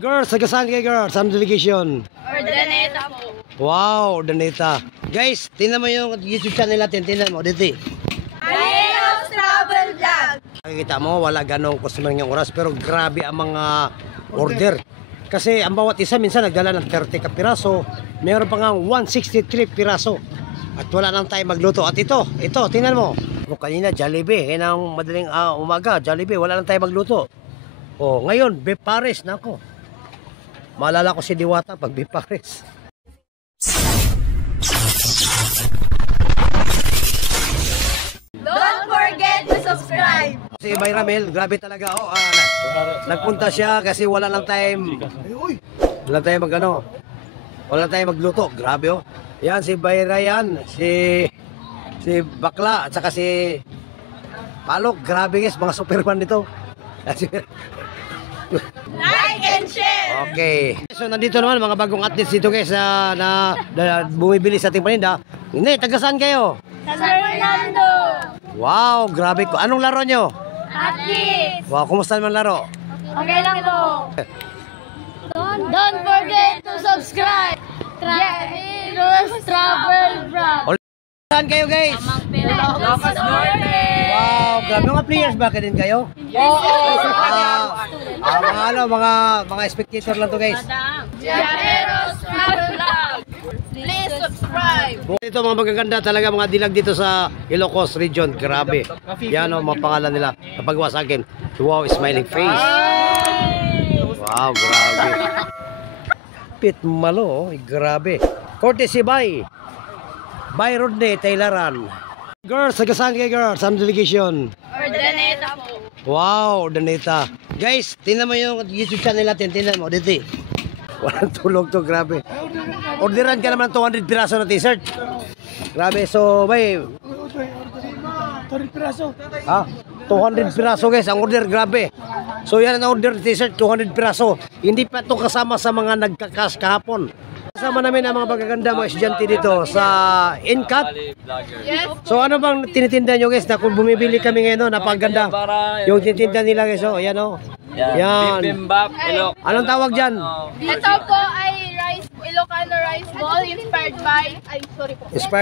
Girls, saan kayo girls? Saan delegation? Urdaneta po. Wow, Urdaneta. Guys, tingnan mo yung YouTube channel natin. Tingnan mo, dito. Aeros Travel Vlog. Nakikita mo, wala ganong customer ng oras. Pero grabe ang mga order. Kasi ang bawat isa minsan nagdala ng 30 ka piraso. Meron pa nga 163 piraso. At wala nang tayo magluto. At ito, tingnan mo. Kung kanina, Jollibee. Yan ang madaling umaga, Jollibee. Wala nang tayo magluto. Oh, ngayon, beef pares. Nako. Maalala ko si Diwata pag beef pares. Don't forget to subscribe. Si Bayramel, grabe talaga. Oh, nagpunta siya kasi wala lang time. Wala tayong wala tayong magluto. Grabe oh. Yan si Bayrayan, si Bakla at saka si Palok. Grabe guys, mga superman nito. Like and share. Okay. So nandito naman mga bagong athletes dito guys na bumibili sa ating paninda. Hindi, taga saan kayo? San Fernando. Wow, grabe ko. Anong laro nyo? Athletes. Wow, kumusta naman laro? Okay lang po. Don't forget to subscribe. Aeros Travel Vlog. Saan kayo guys? Ilocos Norte. Wow, grabe. Mga players ba din kayo? Mga spectator lang to guys. Aeros Travel Vlog. Please subscribe. Ito mga magaganda talaga mga dilag dito sa Ilocos region. Grabe. Yan o, mga pangalan nila. Napagawa sa akin. Wow, smiling face. Wow, grabe. Pit malo, grabe. Courtesy by Rodney Taylaran. Girls, saan kayo girls? Saan delegation? Urdaneta po. Wow, Urdaneta. Guys, tingnan mo yung YouTube channel natin. Tingnan mo, dito. Walang tulog to, grabe. Orderan ka naman 200 piraso na t-shirt. Grabe, so, bay. 200 piraso. Ha? 200 piraso guys, ang order, grabe. So yan ang order t-shirt, 200 piraso. Hindi pa ito kasama sa mga nagkakas kahapon. Kasama namin ang mga magaganda mga estudyante dito sa InCut. Yes. So ano bang tinitinda nyo guys na kung bumibili kami ngayon, napaganda. Yung tinitinda nila guys, oh, yan oh. Yan. Bibimbap, Ilok. Anong tawag dyan? Ito po ay Ilocano rice ball inspired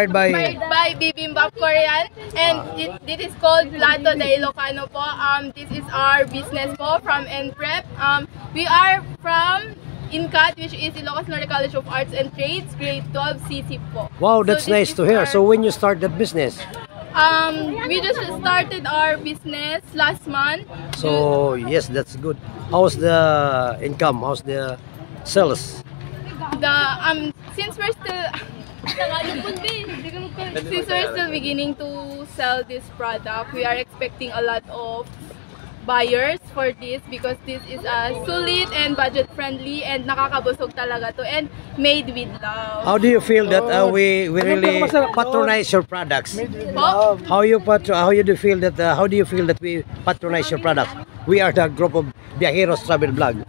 by Bibimbap Korean, and this is called Plato de Ilocano po. This is our business po from NPrep. We are from InCut, which is Ilocos Norte College of Arts and Trades, grade 12 CC po. Wow, that's so nice to hear. So when you start that business? We just started our business last month. So yes, that's good. How's the income? How's the sales? Since we're still beginning to sell this product, we are expecting a lot of buyers for this because this is a solid and budget friendly and nakakabusog talaga to and made with love. How do you feel that we really patronize your products? How do you feel that we patronize your products? We are the group of Viajeros Travel Vlog.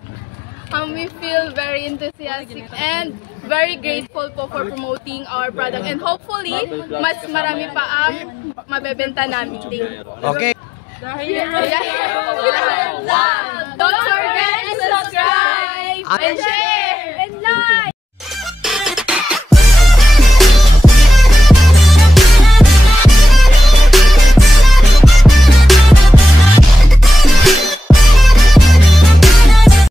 We feel very enthusiastic and very grateful po for promoting our product, and hopefully mas marami pa ang mabebenta namin. Okay. Don't forget to subscribe and share.